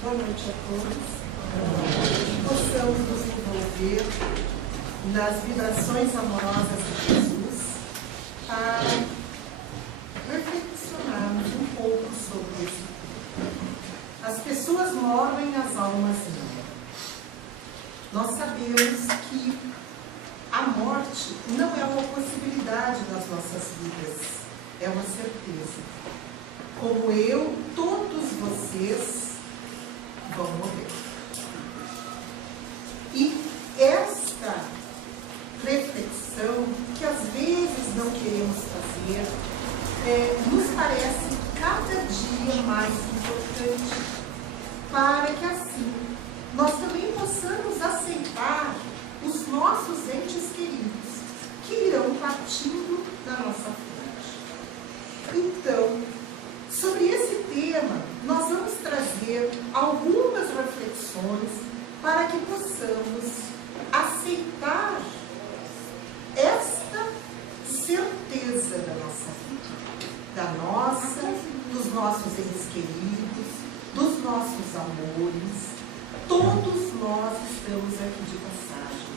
Boa noite a todos. Que possamos nos envolver nas vibrações amorosas de Jesus para reflexionarmos um pouco sobre isso. As pessoas morrem, as almas não. Nós sabemos que a morte não é uma possibilidade nas nossas vidas, é uma certeza. Como eu, todos vocês vão morrer. E esta reflexão, que às vezes não queremos fazer, nos parece cada dia mais importante, para que assim nós também possamos aceitar os nossos entes queridos que irão partindo da nossa frente. Então, sobre esse tema, nós vamos trazer algumas reflexões para que possamos aceitar esta certeza da nossa vida, dos nossos entes queridos, dos nossos amores. Todos nós estamos aqui de passagem.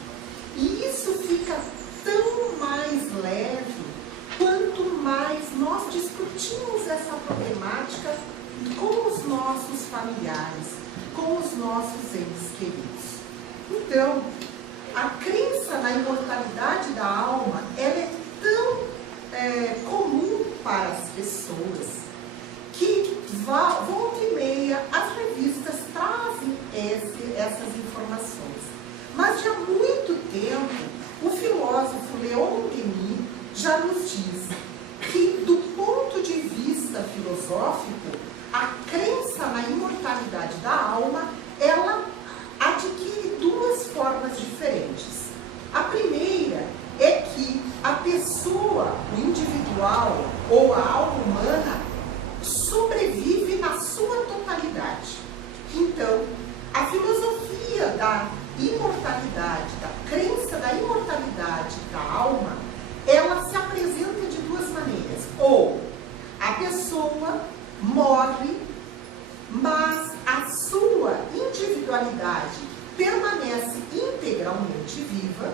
E isso fica tão mais leve quanto mais nós discutimos essa problemática com os nossos familiares, com os nossos entes queridos. Então, a crença na imortalidade da alma, ela é tão comum para as pessoas que volta e meia as revistas trazem essas informações. Mas já há muito tempo, o filósofo Leon Denis já nos diz que, do ponto de vista filosófico, a crença na imortalidade da alma, ela adquire duas formas diferentes. A primeira é que a pessoa, o individual ou a alma humana, sobrevive na sua totalidade. Então, a filosofia da imortalidade, da crença da imortalidade da alma, ela se apresenta de duas maneiras. Ou a pessoa morre, mas a sua individualidade permanece integralmente viva,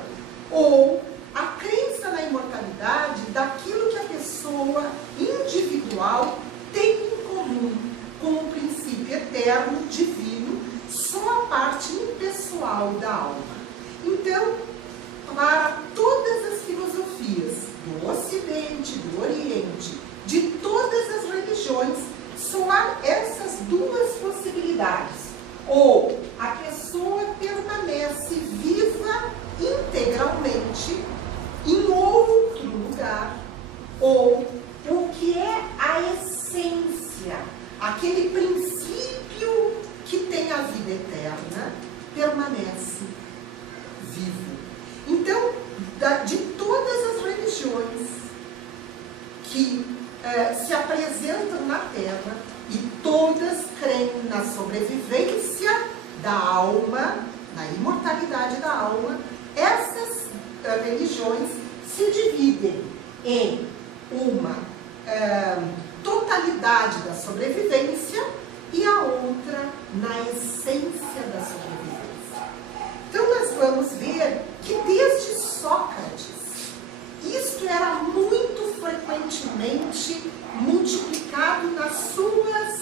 ou a crença na imortalidade daquilo que a pessoa individual tem em comum com o princípio eterno, divino, só a parte impessoal da alma. Então, para todas as filosofias do Ocidente, do Oriente, de todas as religiões, só há essas duas possibilidades. Ou a pessoa permanece viva integralmente em outro lugar, ou o que é a essência, aquele princípio que tem a vida eterna, permanece vivo. Então, de todas as religiões que se apresentam na Terra, e todas creem na sobrevivência da alma, na imortalidade da alma, essas religiões se dividem em uma totalidade da sobrevivência e a outra na essência da sobrevivência. Então nós vamos ver que desde Sócrates, isto era muito frequentemente multiplicado nas suas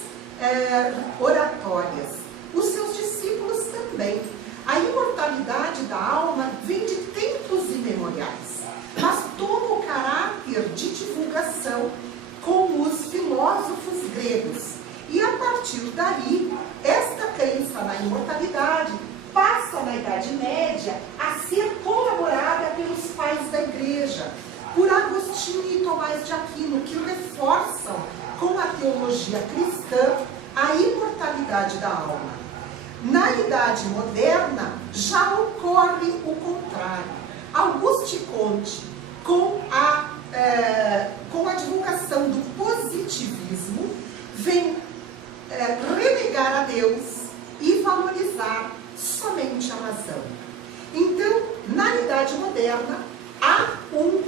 oratórias. Os seus discípulos também. A imortalidade da alma vem de tempos imemoriais, mas toma o caráter de divulgação com os filósofos gregos. E a partir daí, esta crença na imortalidade passa na Idade Média a ser colaborada pelos pais da Igreja, por Agostinho e Tomás de Aquino, que reforçam com a teologia cristã a imortalidade da alma. Na Idade Moderna, já ocorre o contrário. Auguste Comte, com a divulgação do positivismo, vem renegar a Deus e valorizar somente a razão. Então, na Idade Moderna, há um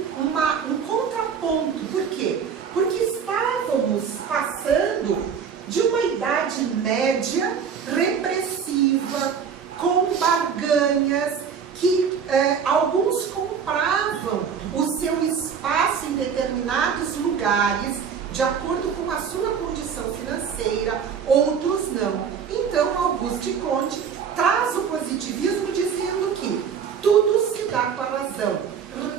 contraponto. Por quê? Porque estávamos passando de uma Idade Média campanhas, que alguns compravam o seu espaço em determinados lugares, de acordo com a sua condição financeira, outros não. Então, Auguste Comte traz o positivismo dizendo que tudo se dá com a razão,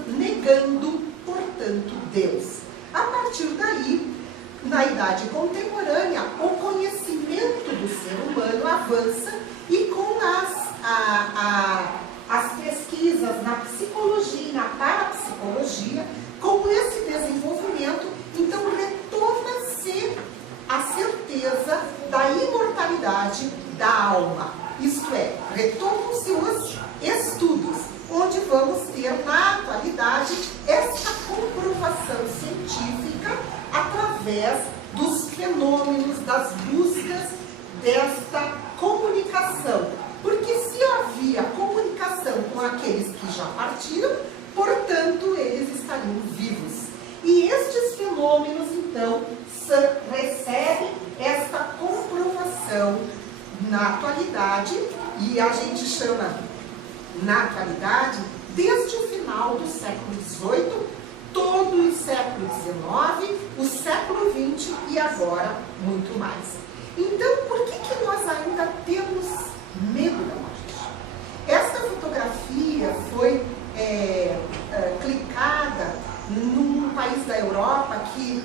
negando, portanto, Deus. A partir daí, na Idade Contemporânea, o conhecimento do ser humano avança e com as pesquisas na psicologia e na parapsicologia, com esse desenvolvimento, então retoma-se a certeza da imortalidade da alma. Isto é, retomam-se os estudos, onde vamos ter na atualidade esta comprovação científica através dos fenômenos, das buscas desta comunicação. Porque se havia comunicação com aqueles que já partiram, portanto, eles estariam vivos. E estes fenômenos, então, recebem esta comprovação na atualidade, e a gente chama, na atualidade, desde o final do século XVIII, todo o século XIX, o século XX e agora muito mais. Então, por que nós ainda temos medo da morte? Esta fotografia foi clicada num país da Europa que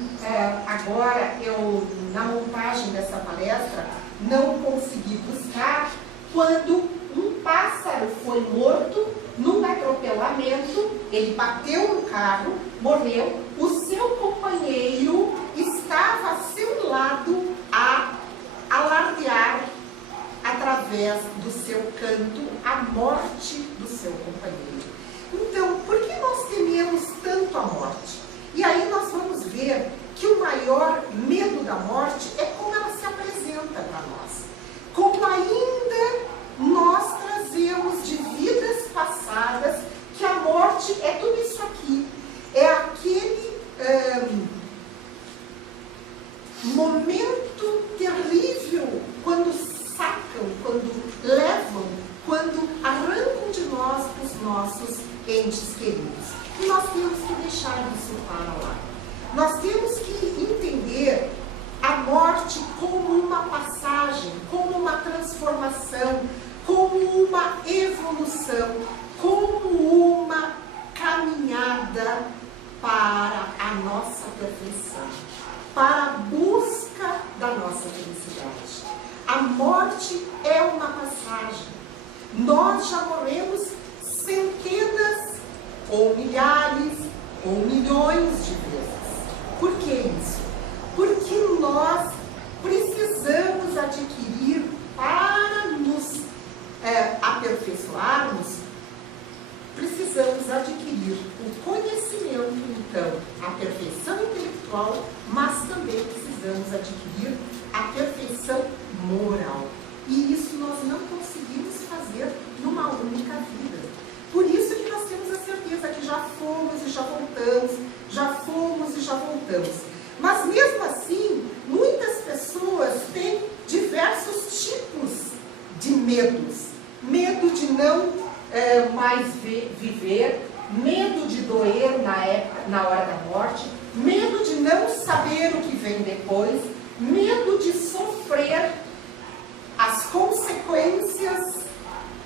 agora eu, na montagem dessa palestra, não consegui buscar, quando um pássaro foi morto num atropelamento, ele bateu no carro, morreu, o seu companheiro estava a seu lado a alardear, através do seu canto, a morte do seu companheiro. Então, por que nós tememos tanto a morte? E aí nós vamos ver que o maior medo da morte é como ela se apresenta para nós. Como ainda nós trazemos de vidas passadas que a morte é tudo isso aqui. É aquele momento terrível quando sacam, quando levam, quando arrancam de nós os nossos entes queridos. E nós temos que deixar isso para lá. Nós temos que entender a morte como uma passagem, como uma transformação, como uma evolução, como uma caminhada para a nossa perfeição, para a busca da nossa felicidade. A morte é uma passagem. Nós já morremos centenas, ou milhares, ou milhões de vezes. Por que isso? Porque nós precisamos adquirir, para nos aperfeiçoarmos, precisamos adquirir o conhecimento, então, a perfeição intelectual, mas também precisamos adquirir a perfeição moral. E isso nós não conseguimos fazer numa única vida. Por isso que nós temos a certeza que já fomos e já voltamos, já fomos e já voltamos. Mas mesmo assim, muitas pessoas têm diversos tipos de medos. Medo de não mais viver, medo de doer na hora da morte, medo de não saber o que vem depois, medo de sofrer as consequências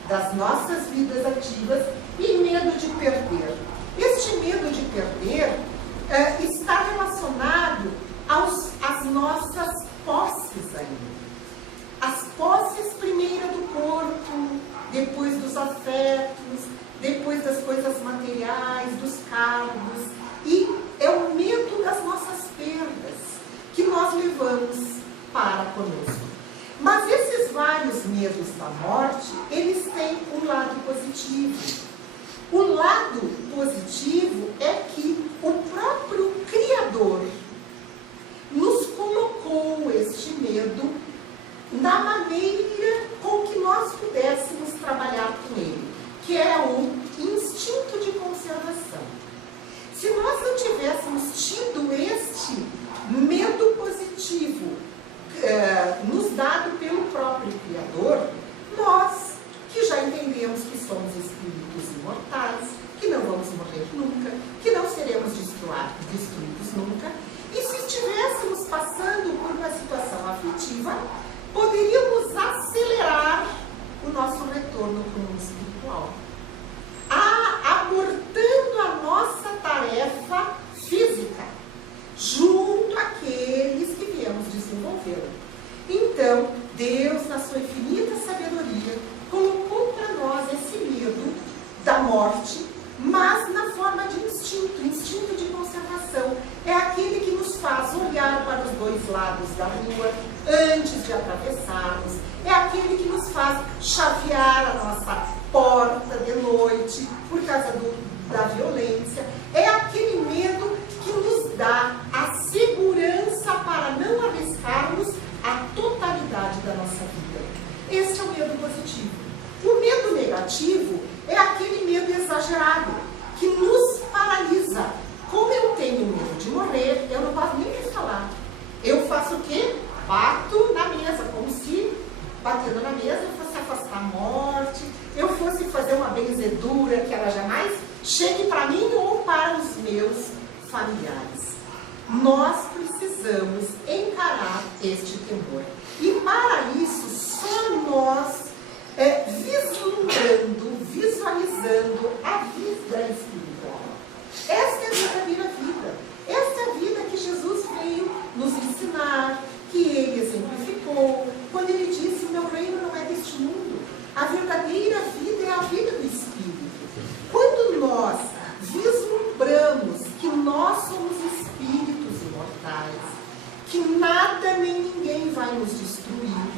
das nossas vidas ativas e medo de perder. Este medo de perder está relacionado às nossas posses ainda. As posses primeiro do corpo, depois dos afetos, depois das coisas materiais, dos cargos. E é o medo das nossas perdas que nós levamos para conosco. Mas esses vários medos da morte, eles têm um lado positivo. O lado positivo é que o próprio Criador nos colocou este medo na maneira com que nós pudéssemos trabalhar com ele, que é o instinto de conservação. Se nós não tivéssemos tido este medo positivo nos dado pelo próprio Criador, nós, que já entendemos que somos destruídos nunca. E se estivéssemos passando por uma situação aflitiva, poderíamos acelerar o nosso retorno para o mundo espiritual, abortando a nossa tarefa física, junto àqueles que viemos desenvolvê-la. Então, Deus, na sua infinita sabedoria, colocou para nós esse medo da morte, mas na forma de instinto de conservação. É aquele que nos faz olhar para os dois lados da rua antes de atravessarmos. É aquele que nos faz chavear a nossa porta de noite por causa da violência. É aquele medo que nos dá a segurança para não arriscarmos a totalidade da nossa vida. Esse é o medo positivo. O medo negativo é aquele medo exagerado, que nos paralisa. Como eu tenho medo de morrer, eu não posso nem falar. Eu faço o quê? Bato na mesa, como se, batendo na mesa, eu fosse afastar a morte, eu fosse fazer uma benzedura que ela jamais chegue para mim ou para os meus familiares. Nós precisamos encarar este temor. E para isso, só nós visualizando a vida espiritual. Esta é a verdadeira vida. Esta é a vida que Jesus veio nos ensinar, que Ele exemplificou, quando Ele disse: meu reino não é deste mundo. A verdadeira vida é a vida do Espírito. Quando nós vislumbramos que nós somos espíritos imortais, que nada nem ninguém vai nos destruir,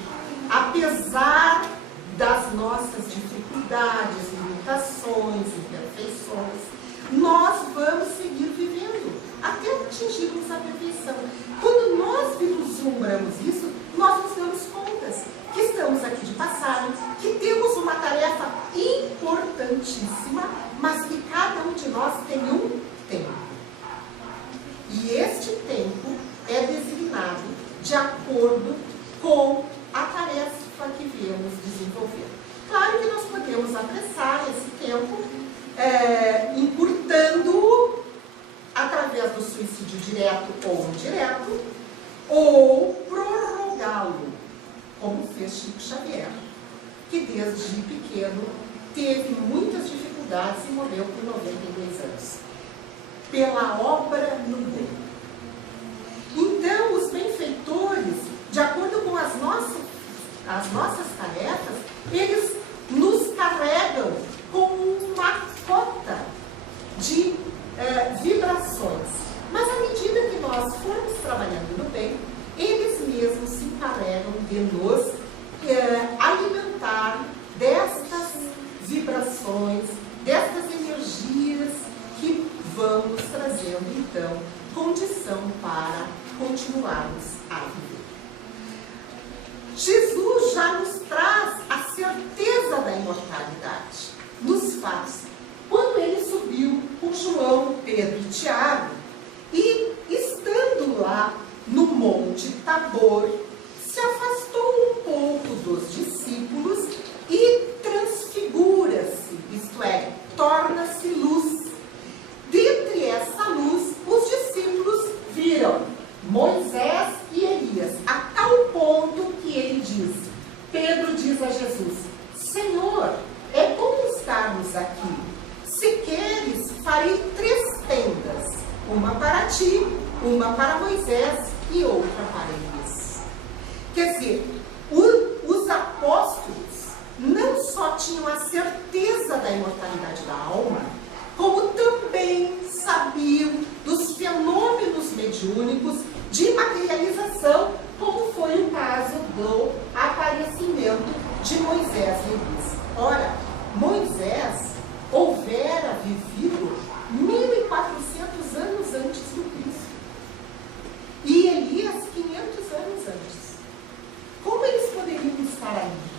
apesar das nossas dificuldades, limitações, imperfeições, nós vamos seguir vivendo até atingirmos a perfeição. Quando nós vislumbramos isso, nós nos damos contas que estamos aqui de passagem, que temos uma tarefa importantíssima, mas que cada um de nós tem um tempo. E este tempo é designado de acordo com a tarefa que viemos desenvolver. Claro que nós podemos apressar esse tempo, encurtando através do suicídio direto ou indireto, ou prorrogá-lo, como fez Chico Xavier, que desde pequeno teve muitas dificuldades e morreu com 92 anos, pela obra no bem. Então, os benfeitores, de acordo com as nossas tarefas, eles nos carregam com uma cota de vibrações. Mas à medida que nós formos trabalhando no bem, eles mesmos se encarregam de nos alimentar destas vibrações, destas energias que vão nos trazendo, então, condição para continuarmos a viver. Jesus já nos traz a certeza da imortalidade. Nos faz. Quando ele subiu com João, Pedro e Tiago, e estando lá no Monte Tabor, se afastou um pouco dos discípulos e transfigura-se, isto é, torna-se luz. Dentre essa luz, os discípulos viram Moisés e Elias, a tal ponto que ele diz, Pedro diz a Jesus: Senhor, é bom estarmos aqui. Se queres, farei 3 tendas, uma para ti, uma para Moisés e outra para Elias. Quer dizer, os apóstolos não só tinham a certeza da imortalidade da alma, como também sabiam dos fenômenos mediúnicos de materialização, como foi o caso do aparecimento de Moisés e Elias. Ora, Moisés houvera vivido 1400 anos antes do Cristo e Elias 500 anos antes. Como eles poderiam estar ali?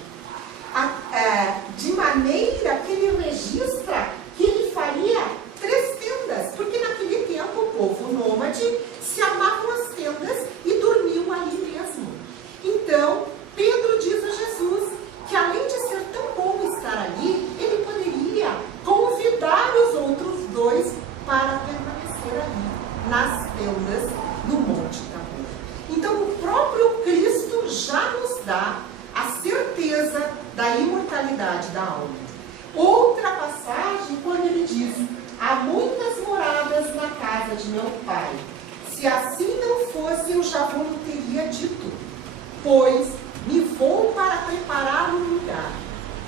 De maneira que ele registra que ele faria 3 tendas, porque naquele tempo o povo nômade se amavam as tendas e dormiam ali mesmo. Então, Pedro nos dá a certeza da imortalidade da alma. Outra passagem, quando ele diz: há muitas moradas na casa de meu pai. Se assim não fosse, eu já vos teria dito, pois me vou para preparar um lugar.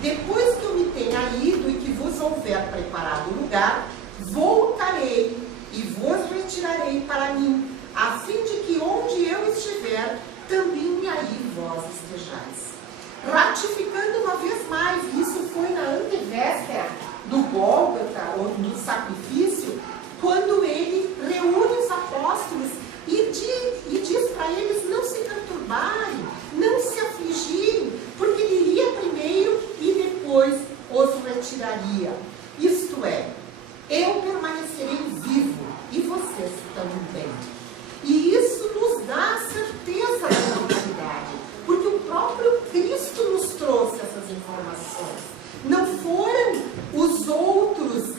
Depois que eu me tenha ido e que vos houver preparado o lugar, voltarei e vos retirarei para mim, a fim de que onde eu estiver, também aí vós estejais. Ratificando uma vez mais, isso foi na antevéspera do Gólgota, ou do sacrifício, quando ele reúne os apóstolos e diz para eles não se perturbarem, não se afligirem, porque ele iria primeiro e depois os retiraria. Isto é, eu permanecerei vivo e vocês também. E isso nos dá a certeza da imortalidade, porque o próprio Cristo nos trouxe essas informações. Não foram os outros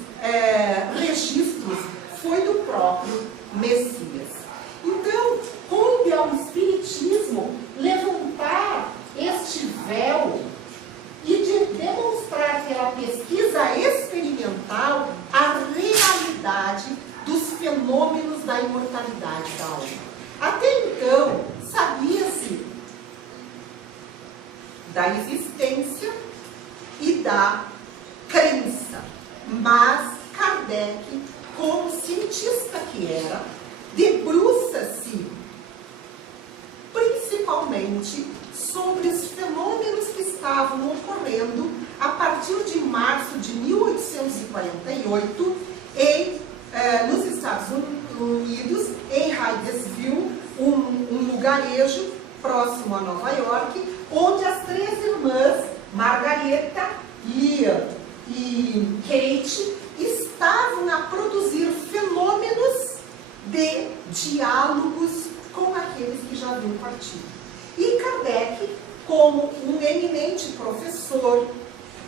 registros, foi do próprio Messias. Então, coube ao Espiritismo levantar este véu e de demonstrar pela pesquisa experimental a realidade dos fenômenos da imortalidade da alma. Até então, sabia-se da existência e da crença, mas Kardec, como cientista que era, debruça-se principalmente sobre os fenômenos que estavam ocorrendo a partir de março de 1848 nos Estados Unidos, em Hydesville, um lugarejo próximo a Nova York, onde as três irmãs, Margareta, Lia e Kate, estavam a produzir fenômenos de diálogos com aqueles que já haviam partido. E Kardec, como um eminente professor,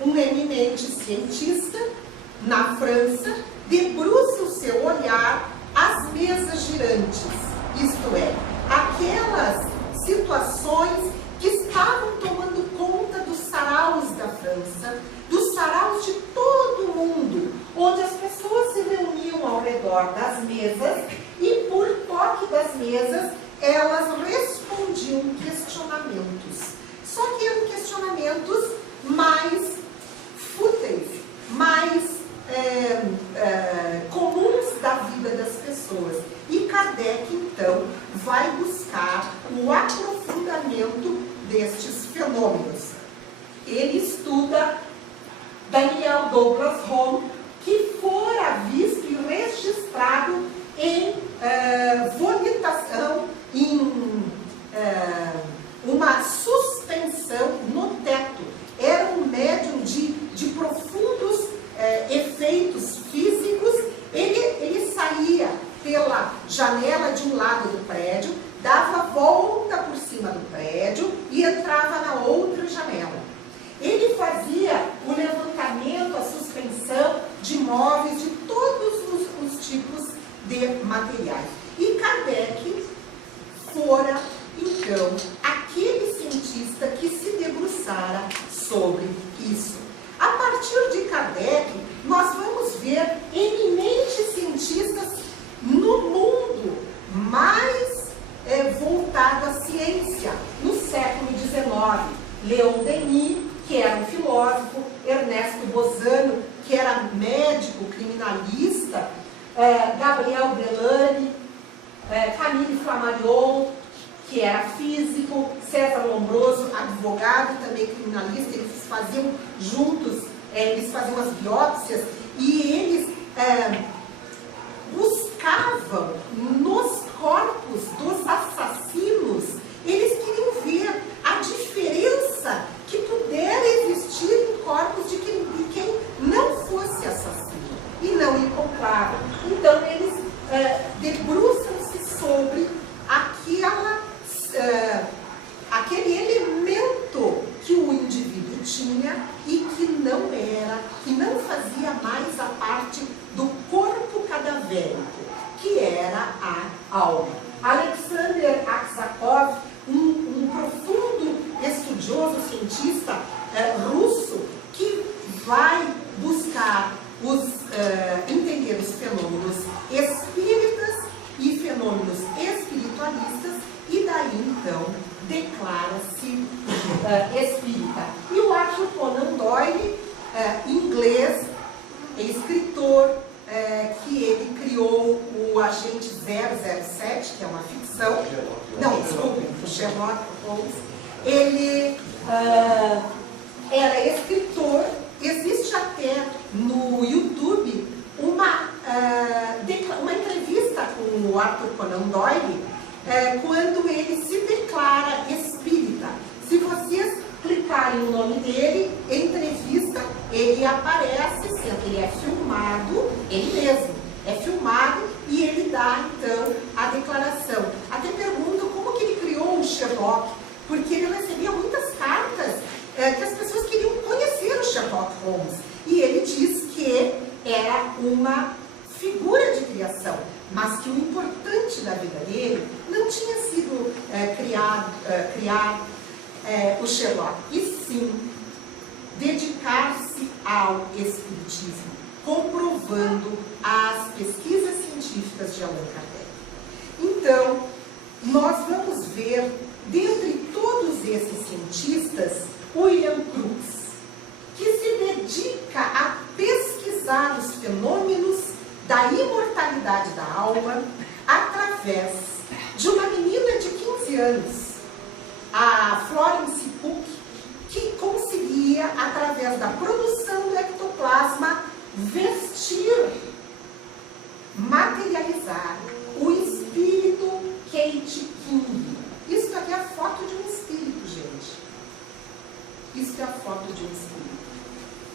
um eminente cientista, na França, debruça o seu olhar às mesas girantes, isto é, aquelas situações que estavam tomando conta dos saraus da França, dos saraus de todo o mundo, onde as pessoas se reuniam ao redor das mesas e, por toque das mesas, elas respondiam questionamentos. Só que eram questionamentos mais fúteis, mais comuns da vida das pessoas. E Kardec, então, vai buscar o aprofundamento destes fenômenos. Ele estuda Daniel Douglas Home, que fora visto e registrado em vonitação, em uma suspensão no teto. Era um médium de profundos efeitos físicos. Ele saía pela janela de um lado do prédio, dava volta por cima do prédio e entrava na outra janela. Ele fazia o levantamento, a suspensão de móveis, de todos os tipos de materiais. E Kardec fora, então, aquele cientista que se debruçara sobre isso. A partir de Kardec, nós vamos ver eminentes cientistas no mundo mais voltado à ciência, no século XIX. Leon Denis, que era um filósofo, Ernesto Bozano, que era médico, criminalista, Gabriel Delany, Camille Flammarion, que era físico, César Lombroso, advogado, também criminalista. Eles faziam juntos, eles faziam as biópsias e eles buscavam nos corpos dos assassinos, eles queriam ver a diferença que pudera existir em corpos de quem não fosse assassino, e não encontravam. Então eles debruçam-se sobre aquele elemento que o indivíduo tinha e que não fazia mais a parte do corpo cadavérico, que era estudioso, cientista russo, que vai buscar entender os fenômenos espíritas e fenômenos espiritualistas, e daí então declara-se espírita. E o Arthur Conan Doyle, inglês, escritor, que ele criou o Agente 007, que é uma ficção. Não, desculpe, o Sherlock Holmes. Ele era escritor. Existe até no YouTube uma entrevista com o Arthur Conan Doyle, quando ele se declara espírita. Se vocês clicarem no nome dele, entrevista, ele aparece, ele é filmado, ele mesmo é filmado, e ele dá então a declaração. Até pergunto como que ele criou o Sherlock, porque ele recebia muitas cartas que as pessoas queriam conhecer o Sherlock Holmes, e ele diz que era uma figura de criação, mas que o importante da vida dele não tinha sido criar o Sherlock, e sim dedicar-se ao espiritismo, comprovando as pesquisas científicas de Allan Kardec. Então, nós vamos ver, dentre todos esses cientistas, William Crookes, que se dedica a pesquisar os fenômenos da imortalidade da alma através de uma menina de 15 anos, a Florence Cook, que conseguia, através da produção do ectoplasma, vestir, materializar o espírito Kate King. Isso aqui é a foto de um espírito, gente. Isso é a foto de um espírito.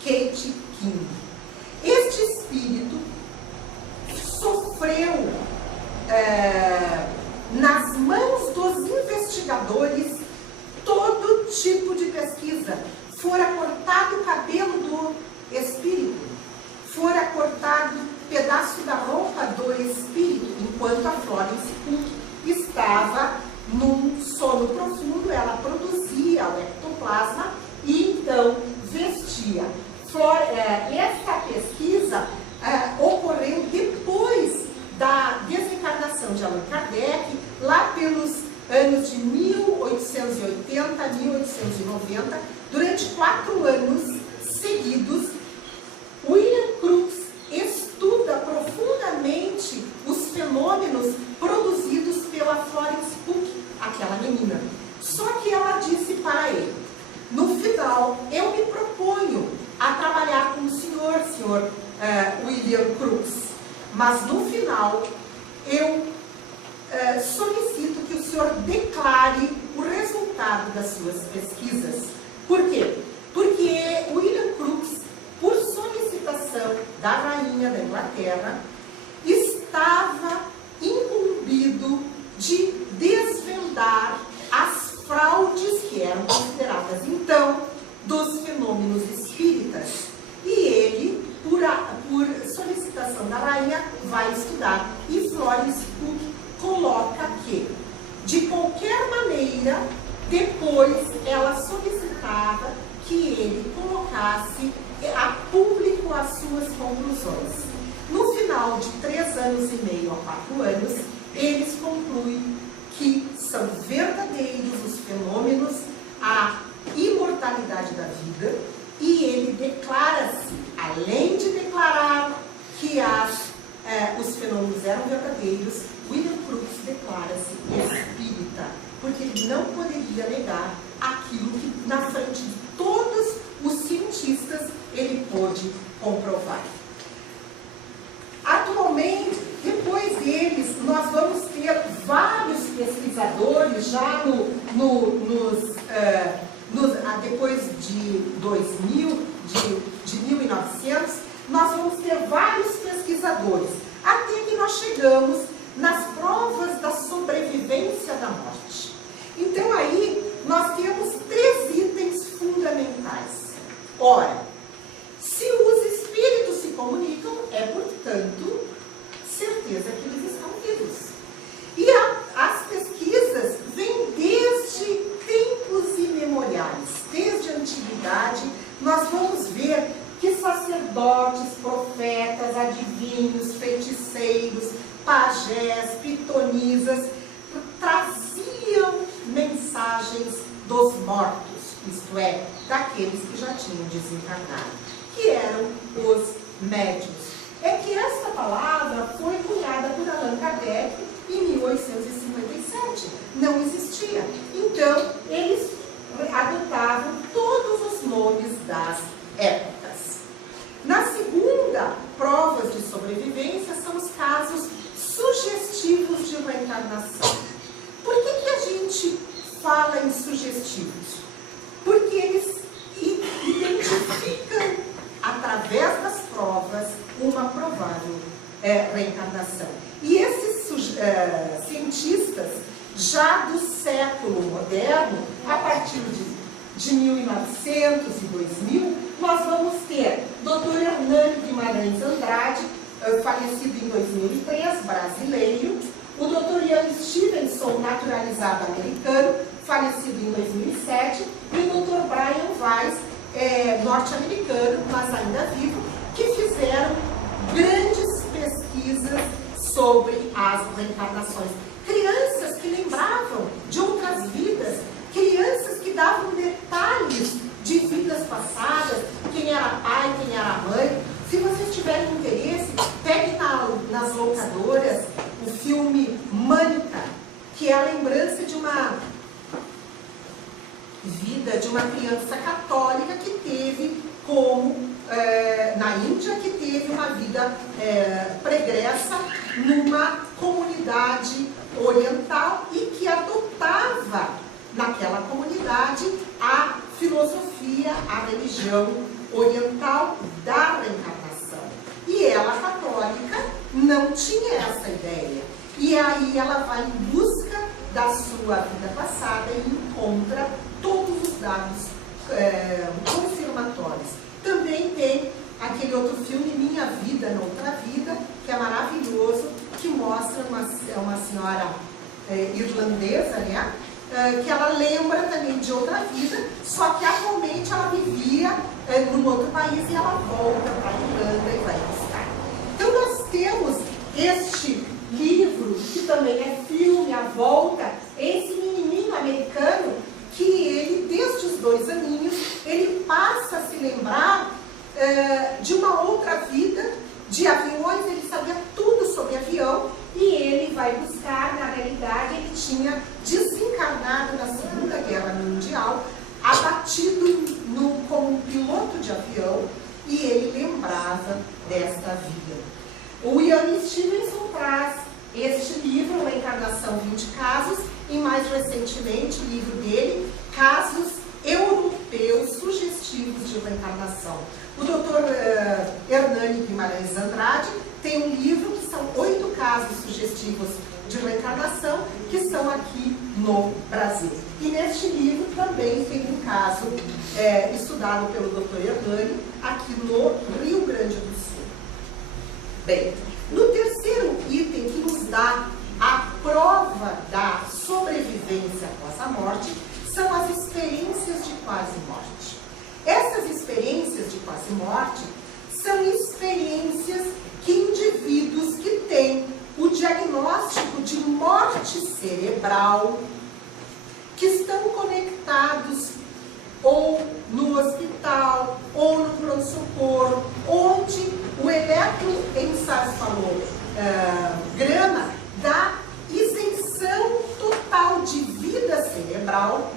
Kate King. Este espírito sofreu nas mãos dos investigadores todo tipo de pesquisa. Fora cortado o cabelo do espírito, fora cortado pedaço da roupa do espírito, enquanto a Florence Cook estava num sono profundo, ela produzia o ectoplasma e então vestia. Esta pesquisa ocorreu depois da desencarnação de Allan Kardec, lá pelos anos de 1880 a 1890, durante 4 anos seguidos. William Crookes estuda profundamente os fenômenos produzidos pela Florence Cook, aquela menina. Só que ela disse para ele: no final, eu me proponho a trabalhar com o senhor William Crookes, mas no final eu solicito que o senhor declare o resultado das suas pesquisas. Por quê? Porque William Crookes, por solicitação da rainha da Inglaterra, estava incumbido de desvendar as fraudes que eram consideradas então dos fenômenos espíritas. E ele, por solicitação da rainha, vai estudar. E Florence Cook coloca que, de qualquer maneira, depois ela solicitava que ele colocasse a público as suas conclusões. No final de 3 anos e meio a 4 anos, eles concluem que são verdadeiros os fenômenos, a imortalidade da vida, e ele declara-se, além de declarar que os fenômenos eram verdadeiros, William Crookes declara-se espírita, porque ele não poderia negar aquilo que, na frente de todos os cientistas, ele pôde comprovar. Atualmente, depois deles, nós vamos ter vários pesquisadores, já depois de 2000, de 1900, nós vamos ter vários pesquisadores, até que nós chegamos nas provas da sobrevivência da morte. Então aí nós temos 3 itens fundamentais. Ora, se os espíritos se comunicam, é, portanto, certeza que eles estão vivos. E as pesquisas vêm desde tempos imemoriais. sacerdotes, profetas, adivinhos, feiticeiros, pajés, pitonisas, traziam mensagens dos mortos, isto é, daqueles que já tinham desencarnado, que eram os médiuns. É que essa palavra foi cunhada por Allan Kardec em 1857. Não existia. Então, eles adotavam todos os nomes das épocas. Na segunda, provas de sobrevivência são os casos sugestivos de reencarnação. Por que a gente fala em sugestivos? Porque eles identificam, através das provas, uma provável reencarnação. E esses cientistas, já do século moderno, a partir de 1900 e 2000, nós vamos ter Dr. Hernani Guimarães Andrade, falecido em 2003, brasileiro, o Dr. Ian Stevenson, naturalizado americano, falecido em 2007, e o Dr. Brian Weiss, norte-americano, mas ainda vivo, que fizeram grandes pesquisas sobre as reencarnações. Crianças que lembravam de outras vidas, crianças que davam detalhes de vidas passadas, quem era pai, quem era mãe. Se vocês tiverem interesse, peguem nas locadoras o filme Mânica, que é a lembrança de uma vida de uma criança católica que teve na Índia, que teve uma vida pregressa numa comunidade oriental e que adotava naquela comunidade a filosofia, a religião oriental da reencarnação. E ela, católica, não tinha essa ideia. E aí ela vai em busca da sua vida passada e encontra todos os dados confirmatórios. Também tem aquele outro filme, Minha Vida Noutra Vida, que é maravilhoso, que mostra uma senhora irlandesa, né? Que ela lembra também de outra vida, só que atualmente ela vivia num outro país e ela volta para a Irlanda e vai buscar. Então nós temos este livro, que também é filme, A Volta, esse menininho americano, que ele, desde os 2 aninhos, ele passa a se lembrar de uma outra vida, de aviões, ele sabia tudo sobre avião, e ele vai buscar, na realidade, ele tinha desencarnado na Segunda Guerra Mundial, abatido como piloto de avião, e ele lembrava desta vida. O Ian Stevenson traz este livro, Reencarnação 20 Casos, e mais recentemente o livro dele, Casos Europeus Sugestivos de Reencarnação. O Dr. Hernani Guimarães Andrade tem um livro que são 8 casos sugestivos de reencarnação, que são aqui no Brasil. E neste livro também tem um caso estudado pelo Dr. Hernani, aqui no Rio Grande do Sul. Bem, no terceiro item que nos dá a prova da sobrevivência após a morte, são as experiências de quase morte. Essas experiências de quase morte são experiências que indivíduos que têm o diagnóstico de morte cerebral, que estão conectados ou no hospital, ou no pronto-socorro, onde o eletroencefalograma dá isenção total de vida cerebral,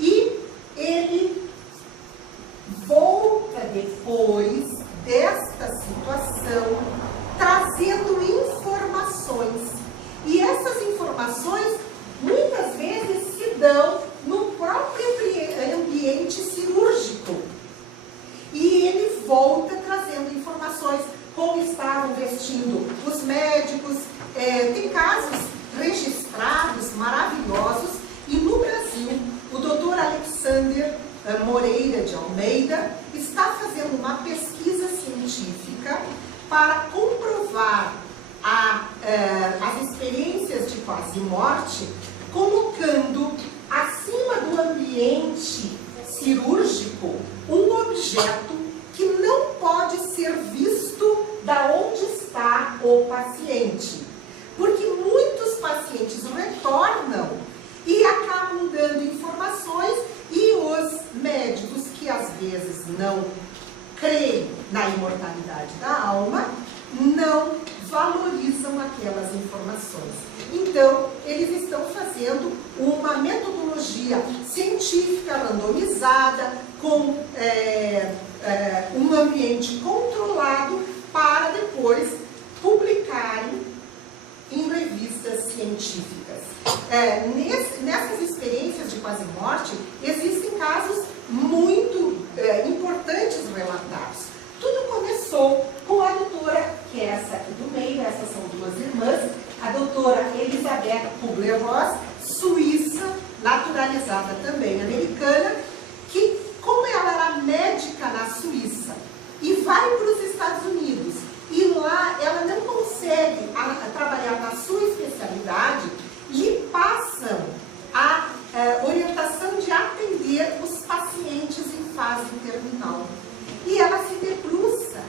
e ele volta depois desta situação trazendo informações. E essas informações muitas vezes se dão no próprio ambiente cirúrgico. E ele volta trazendo informações, como estavam vestindo os médicos. Tem casos registrados maravilhosos, e no Brasil o Dr. Alexander Moreira de Almeida está fazendo uma pesquisa científica para comprovar as experiências de quase morte, colocando acima do ambiente cirúrgico um objeto que não pode ser vezes não creem na imortalidade da alma, não valorizam aquelas informações. Então, eles estão fazendo uma metodologia científica randomizada, com um ambiente controlado, para depois publicarem em revistas científicas. Nessas experiências de quase morte, existem casos muito importantes relatados. Tudo começou com a doutora, que é essa aqui do meio, essas são duas irmãs, a doutora Elisabeth Kubler-Ross, suíça, naturalizada também americana, que, como ela era médica na Suíça e vai para os Estados Unidos, e lá ela não consegue trabalhar na sua especialidade, lhe passam a orientação de atender os pacientes em fase terminal. E ela se debruça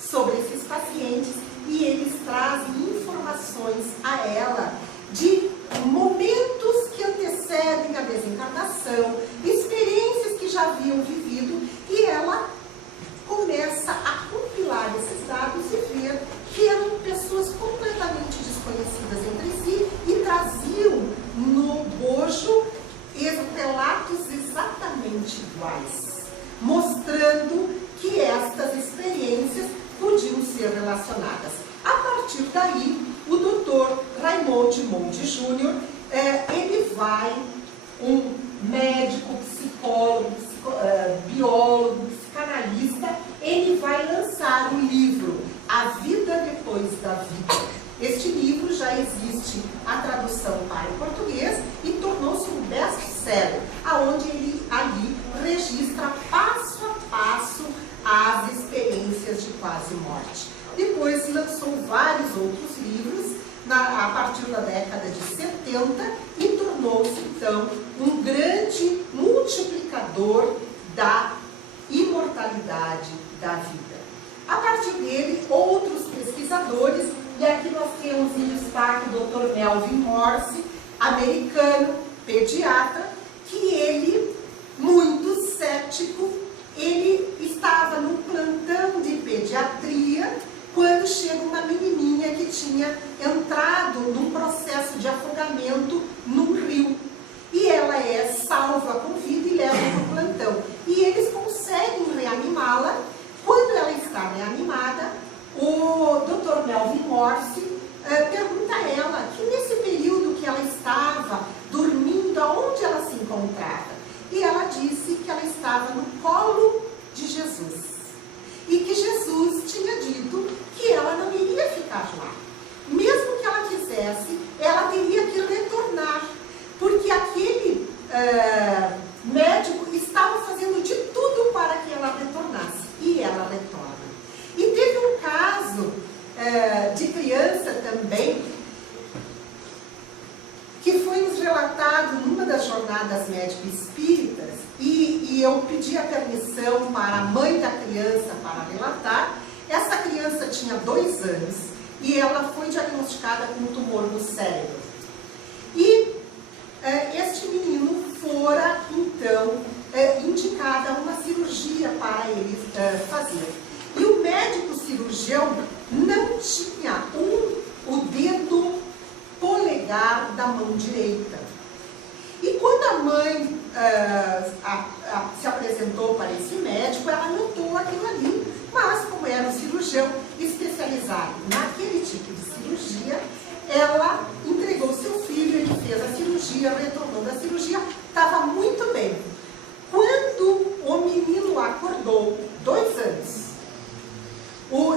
sobre esses pacientes e eles trazem informações a ela de momentos que antecedem a desencarnação, experiências que já haviam vivido, e ela começa a compilar esses dados e ver que eram pessoas completamente desconhecidas entre si e traziam no bojo relatos exatamente iguais, mostrando que estas experiências podiam ser relacionadas. A partir daí, o Dr. Raymond Monte Jr., ele vai, um médico, psicólogo, biólogo, psicanalista, ele vai lançar o livro A Vida Depois da Vida. Este livro já existe a tradução para o português e tornou-se um best-seller, onde ele ali registra passo a passo as experiências de quase morte. Depois lançou vários outros livros a partir da década de 70 e tornou-se então um grande multiplicador da imortalidade da vida. A partir dele, outros pesquisadores, e aqui nós temos em destaque o Dr. Melvin Morse, americano, pediatra, que ele, muito cético, ele estava num plantão de pediatria quando chega uma menininha que tinha entrado num processo de afogamento num rio. E ela é salva com vida e leva para o plantão. E eles conseguem reanimá-la. Quando ela está reanimada, o Dr. Melvin Morse pergunta a ela que nesse período que ela estava dormindo, aonde ela se encontrava. E ela disse que ela estava no colo de Jesus. E que Jesus tinha dito que ela não iria ficar lá. Mesmo que ela quisesse, ela teria que retornar. Porque aquele médico estava fazendo de tudo para que ela retornasse. E ela retorna. E teve um caso de criança também, que foi nos relatado numa das jornadas médico-espíritas, e eu pedi a permissão para a mãe da criança para relatar. Essa criança tinha 2 anos e ela foi diagnosticada com um tumor no cérebro. E este menino fora, então, indicada uma cirurgia para ele fazer. E o médico cirurgião não tinha o dedo polegar da mão direita. E quando a mãe se apresentou para esse médico, ela notou aquilo ali. Mas, como era um cirurgião especializado naquele tipo de cirurgia, ela entregou seu filho, ele fez a cirurgia, retornou da cirurgia, estava muito bem. Quando o menino acordou, 2 anos,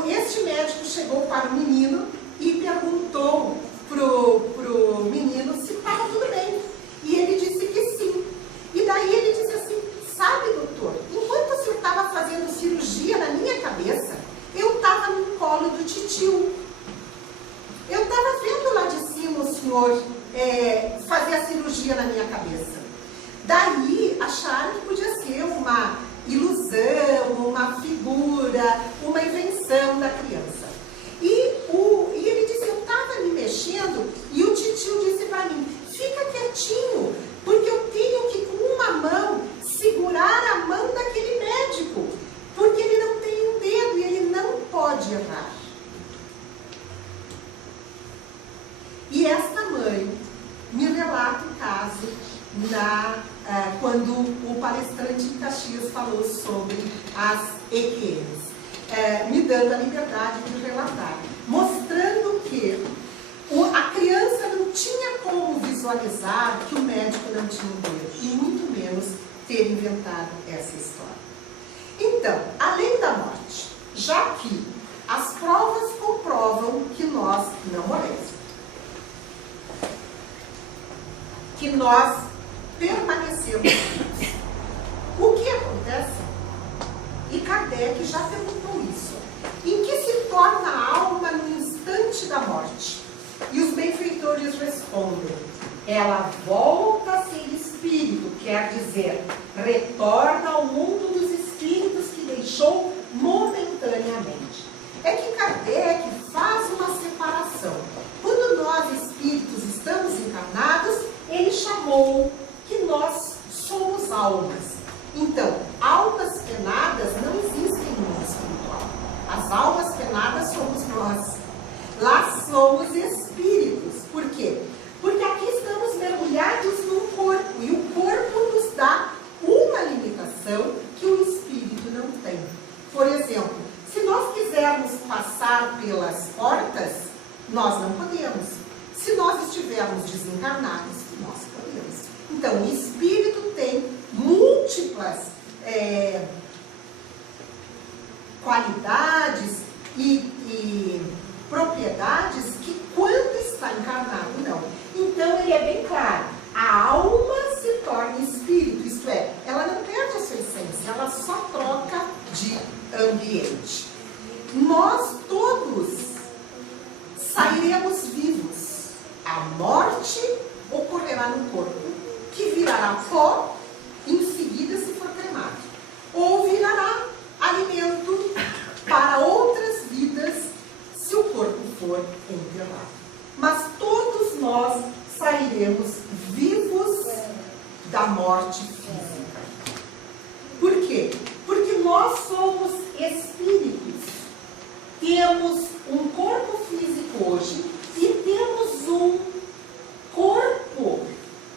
este médico chegou para o menino e perguntou pro menino se estava tudo bem. E ele disse que sim. E daí ele disse assim: sabe, doutor, enquanto o senhor estava fazendo cirurgia na minha cabeça, eu estava no colo do titio. Eu estava vendo lá de cima o senhor fazer a cirurgia na minha cabeça. Daí acharam que podia ser uma ilusão, uma figura, uma invenção da criança. E ele disse: eu estava me mexendo e o titio disse para mim: fica quietinho, porque eu tenho que com uma mão segurar a mão daquele médico. falou sobre as EQMs, me dando a liberdade de relatar, mostrando que a criança não tinha como visualizar que o médico não tinha um dedo, e muito menos ter inventado essa história. Então, além da morte, já que as provas comprovam que nós não morremos, que nós permanecemos vivos. O que acontece? E Kardec já perguntou isso. Em que se torna a alma no instante da morte? E os benfeitores respondem: ela volta a ser espírito, quer dizer, retorna ao mundo dos espíritos que deixou momentaneamente. É que Kardec faz uma separação. Quando nós espíritos estamos encarnados, ele chamou que nós somos almas. Então, almas penadas não existem no mundo espiritual. As almas penadas somos nós. Lá somos espíritos. Por quê? Porque aqui estamos mergulhados num corpo. E o corpo nos dá uma limitação que o espírito não tem. Por exemplo, se nós quisermos passar pelas portas, nós não podemos. Se nós estivermos desencarnados, nós podemos. Então, o espírito tem múltiplas qualidades e propriedades que quando está encarnado, não. Então, ele é bem claro. A alma se torna espírito, isto é, ela não perde a sua essência, ela só troca de ambiente. Nós todos sairemos vivos. A morte ocorrerá no corpo, que virará pó, em seguida se for cremado. Ou virará alimento para outras vidas, se o corpo for enterrado. Mas todos nós sairemos vivos da morte física. Por quê? Porque nós somos espíritos. Temos um corpo físico hoje e temos um corpo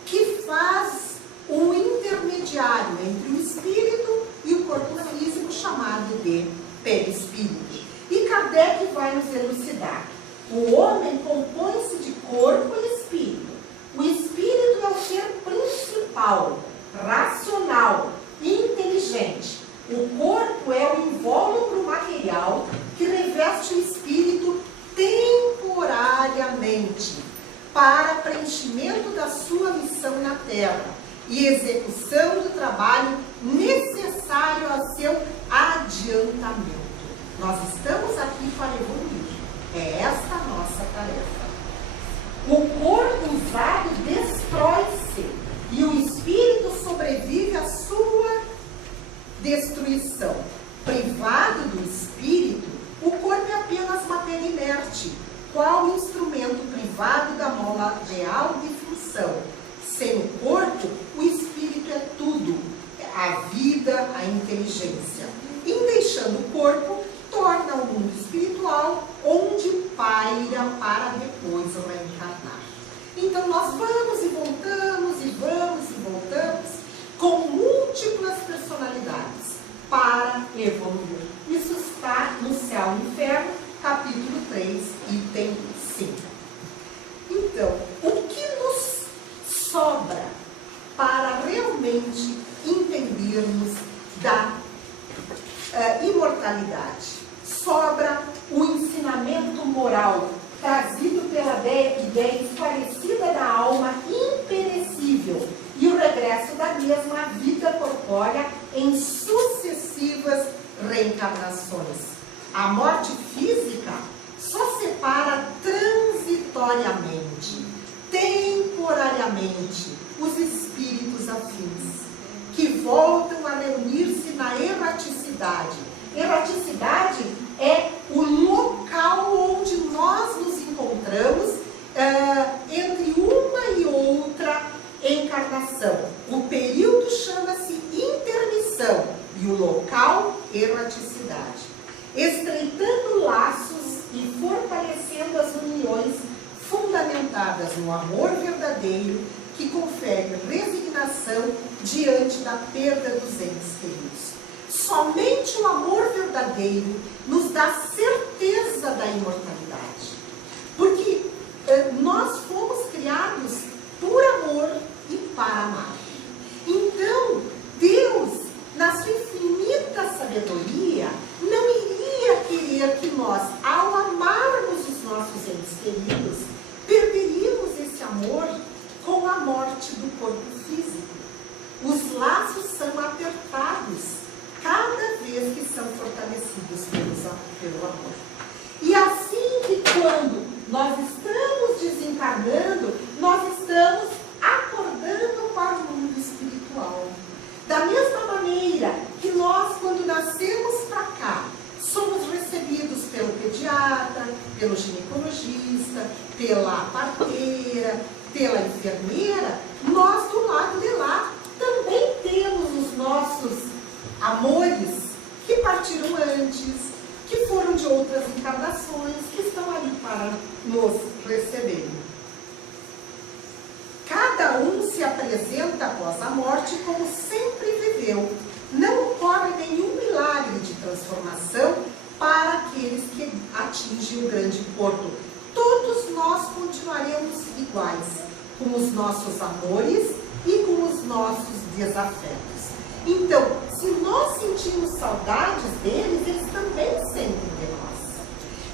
que faz um intermediário entre o espírito e o corpo físico, chamado de perispírito. E Kardec vai nos elucidar. O homem compõe-se de corpo e espírito. O espírito é o ser principal, racional e inteligente. O corpo é o invólucro material que reveste o espírito temporariamente para preenchimento da sua missão na Terra e execução do trabalho necessário ao seu adiantamento. Nós estamos aqui para evoluir. É esta a nossa tarefa. O corpo usado destrói-se e o espírito sobrevive à sua destruição. Privado do espírito, o corpo é apenas matéria inerte, qual instrumento privado da mola real de função. Sem o corpo, o espírito é tudo, a vida, a inteligência. Em deixando o corpo, torna o mundo espiritual onde paira para depois reencarnar. Então nós vamos e voltamos, e vamos e voltamos, com múltiplas personalidades, para evoluir. Isso está no Céu e Inferno, capítulo 3, item 5. Então, o que nos sobra para realmente entendermos da imortalidade? Sobra o ensinamento moral trazido pela ideia esclarecida da alma imperecível e o regresso da mesma à vida corpórea em sucessivas reencarnações. A morte física só separa transitoriamente, temporariamente, os espíritos afins, que voltam a reunir-se na erraticidade. Erraticidade é o local onde nós nos encontramos entre uma e outra encarnação. O período chama-se intermissão e o local, erraticidade. Estreitando laços e fortalecendo as uniões fundamentadas no amor verdadeiro que confere resignação diante da perda dos entes queridos. Somente o amor verdadeiro nos dá certeza da imortalidade. Porque nós fomos criados por amor e para amar. Então, Deus, na sua infinita sabedoria, não iria querer que nós, ao amarmos os nossos entes queridos, perderíamos esse amor com a morte do corpo físico. Os laços são apertados cada vez que são fortalecidos pelo amor. E assim que quando nós estamos desencarnando, nós estamos acordando para o mundo espiritual. Da mesma maneira que nós, quando nascemos para cá, somos recebidos pelo pediatra, pelo ginecologista, pela parteira, pela enfermeira, nós do lado de lá também temos os nossos amores que partiram antes, que foram de outras encarnações, que estão ali para nos receber. Cada um se apresenta após a morte como sempre viveu. Não ocorre nenhum milagre de transformação para aqueles que atingem o grande porto. Todos nós continuaremos iguais, com os nossos amores e com os nossos desafetos. Então, se nós sentimos saudades deles, eles também sentem de nós.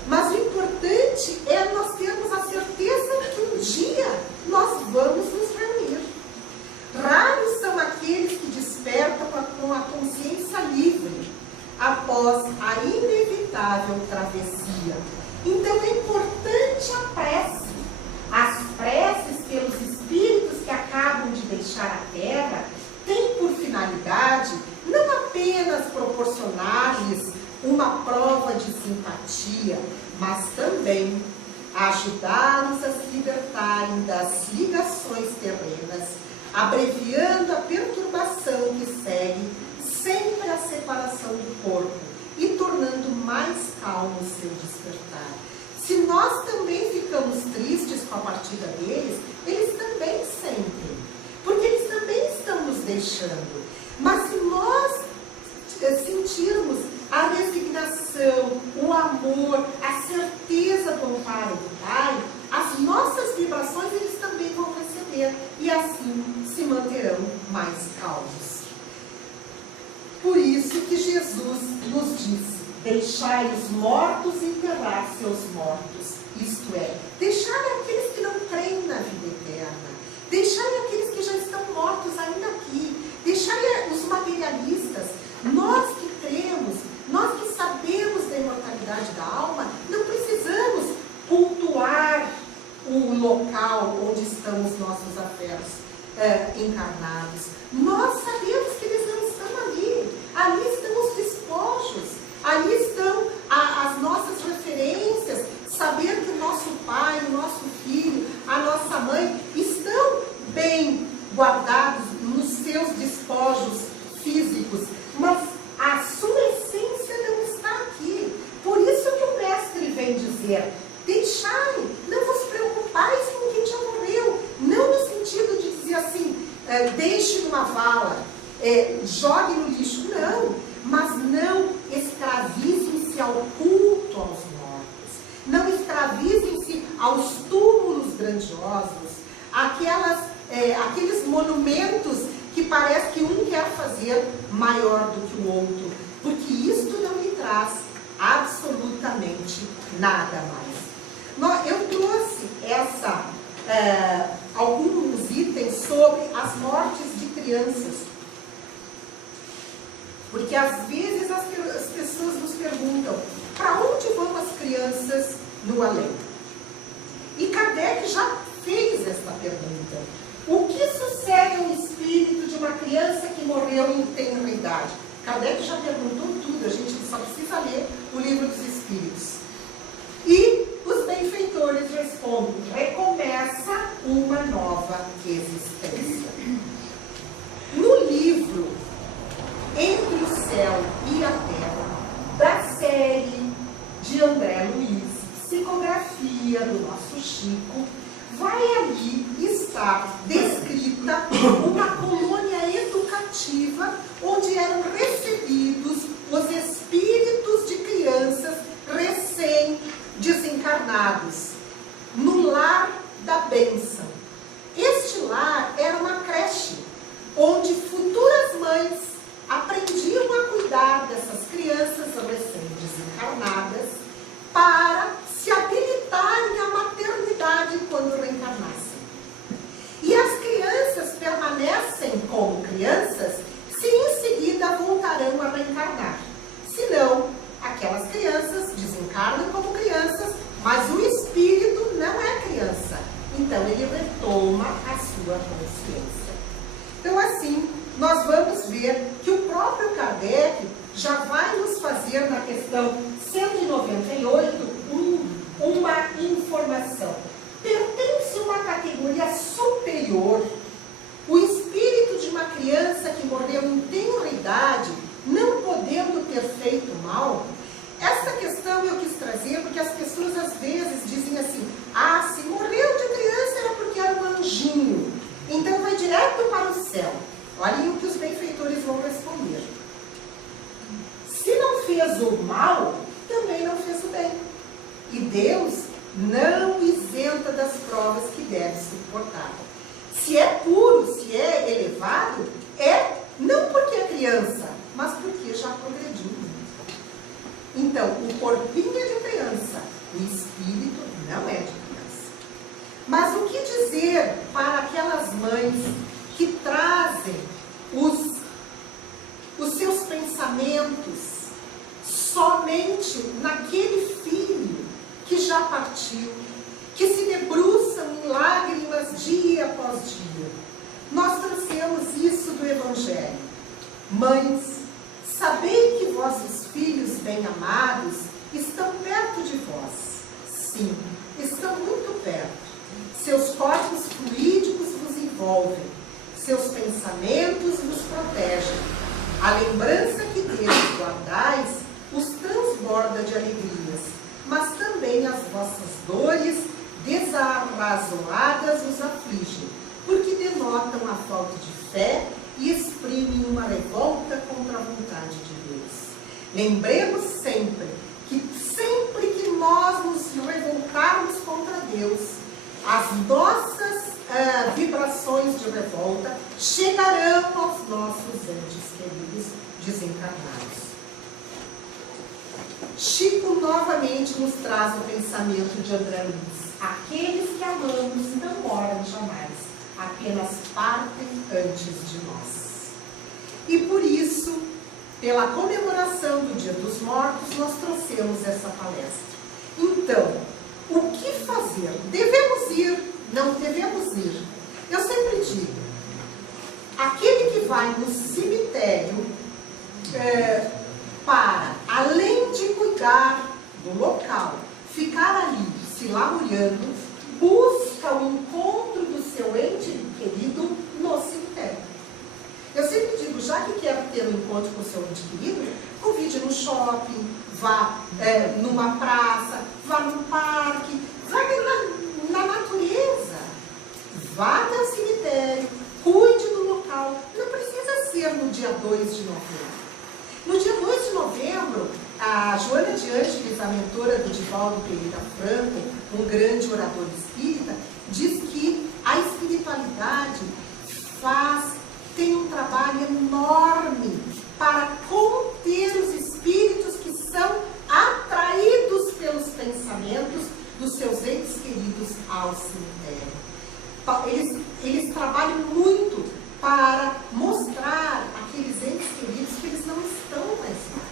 Mas o importante é nós termos a certeza que um dia nós vamos nos reunir. Raros são aqueles que despertam com a consciência livre após a inevitável travessia. Então é importante a prece. As preces pelos espíritos que acabam de deixar a Terra têm por finalidade não apenas proporcionar-lhes uma prova de simpatia, mas também ajudá-los a se libertarem das ligações terrenas, abreviando a perturbação que segue sempre a separação do corpo e tornando mais calmo o seu despertar. Se nós também ficamos tristes com a partida deles, eles também sentem, porque eles também estão nos deixando. Mas se nós sentirmos a resignação, o amor, a certeza do amparo do Pai, as nossas vibrações eles também vão receber e assim se manterão mais calmos. Por isso que Jesus nos disse: deixai os mortos enterrar seus mortos. Isto é, deixai aqueles que não creem na vida eterna, deixai aqueles que já estão mortos ainda aqui, deixai os materialistas. Nós que cremos, nós que sabemos da imortalidade da alma, não precisamos cultuar o local onde estão os nossos afetos encarnados. Nós sabemos que eles não estão ali. Ali estão os despojos, ali estão as nossas referências. Saber que o nosso pai, o nosso filho, a nossa mãe estão bem guardados nos seus despojos físicos, mas a sua essência não está aqui. Por isso que o mestre vem dizer: deixai, não vos preocupais com quem já morreu. Não no sentido de dizer assim, deixe numa vala, jogue no lixo. Não, mas não escravizem-se ao culto aos mortos. Não escravizem-se aos túmulos grandiosos, aqueles monumentos que parece que um quer fazer maior do que o outro, porque isto não lhe traz absolutamente nada mais. Eu trouxe alguns itens sobre as mortes de crianças, porque às vezes as pessoas nos perguntam: para onde vão as crianças no além? E Kardec já fez esta pergunta. O que sucede ao espírito de uma criança que morreu em tenra idade? Kardec já perguntou tudo, a gente só precisa ler o Livro dos Espíritos. E os benfeitores respondem: recomeça uma nova existência. No livro Entre o Céu e a Terra, da série de André Luiz, Psicografia do nosso Chico, vai ali estar descrita uma colônia educativa onde eram recebidos Kardec já vai nos fazer, na questão 198, uma informação. Pertence a uma categoria superior o espírito de uma criança que morreu em tenra idade, não podendo ter feito mal? Essa questão eu quis trazer porque as pessoas às vezes dizem assim: ah, se morreu de criança era porque era um anjinho, então vai direto para o céu. Olhem o que os benfeitores vão responder. Se não fez o mal, também não fez o bem. E Deus não isenta das provas que deve suportar. Se é puro, se é elevado, é não porque é criança, mas porque já progrediu muito. Então, o corpinho é de criança, o espírito não é de criança. Mas o que dizer para aquelas mães que trazem os seus pensamentos somente naquele filho que já partiu, que se debruçam em lágrimas dia após dia? Nós trouxemos isso do Evangelho. Mães, sabei que vossos filhos bem-amados estão perto de vós. Sim, estão muito perto. Seus corpos fluídicos vos envolvem, seus pensamentos vos protegem. A lembrança que deles guardais os transborda de alegrias, mas também as vossas dores desarrazoadas os afligem, porque denotam a falta de fé e exprimem uma revolta contra a vontade de Deus. Lembremos sempre que nós nos revoltarmos contra Deus, as nossas vibrações de revolta chegarão aos nossos entes queridos desencarnados. Chico novamente nos traz o pensamento de André Luiz. Aqueles que amamos não moram jamais, apenas partem antes de nós. E por isso, pela comemoração do Dia dos Mortos, nós trouxemos essa palestra. Então, o que fazer? Devemos ir? Não devemos ir? Eu sempre digo, aquele que vai no cemitério para, além de cuidar do local, ficar ali se lamuriando, busca o encontro do seu ente querido no cemitério. Eu sempre digo, já que quer ter um encontro com o seu ente querido, convide no shopping, vá numa praça, vá num parque, vá na natureza, vá até o cemitério, cuide do local. Não precisa ser no dia 2 de novembro. No dia 2 de novembro, a Joana de Ângeles, a mentora do Divaldo Pereira Franco, um grande orador espírita, diz que a espiritualidade tem um trabalho enorme para conter os espíritos que são atraídos pelos pensamentos dos seus entes queridos ao cemitério. Eles trabalham muito para mostrar àqueles entes queridos que eles não estão mais lá,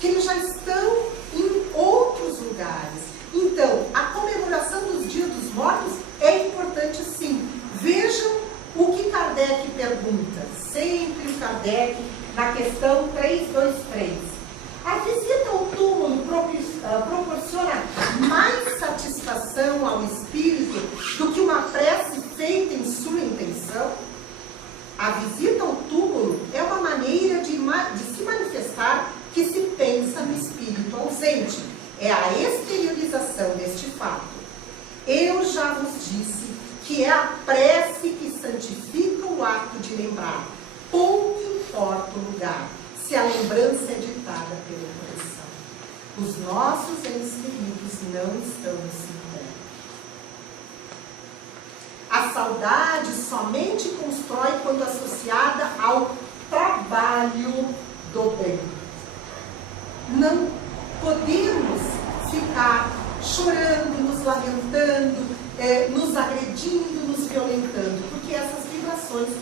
que eles já estão em outros lugares. Então, a comemoração dos Dias dos Mortos é importante sim. Vejam o que Kardec pergunta, sempre o Kardec, na questão 323. A visita ao túmulo proporciona mais satisfação ao espírito do que uma prece feita em sua intenção? A visita ao túmulo é uma maneira de se manifestar que se pensa no espírito ausente. É a exteriorização deste fato. Eu já vos disse que é a prece que santifica o ato de lembrar. Pouco importa o lugar, se a lembrança é ditada pelo coração. Os nossos entes queridos não estão no cemitério. A saudade somente constrói quando associada ao trabalho do bem. Não podemos ficar chorando, nos lamentando, nos agredindo, nos violentando, porque essas vibrações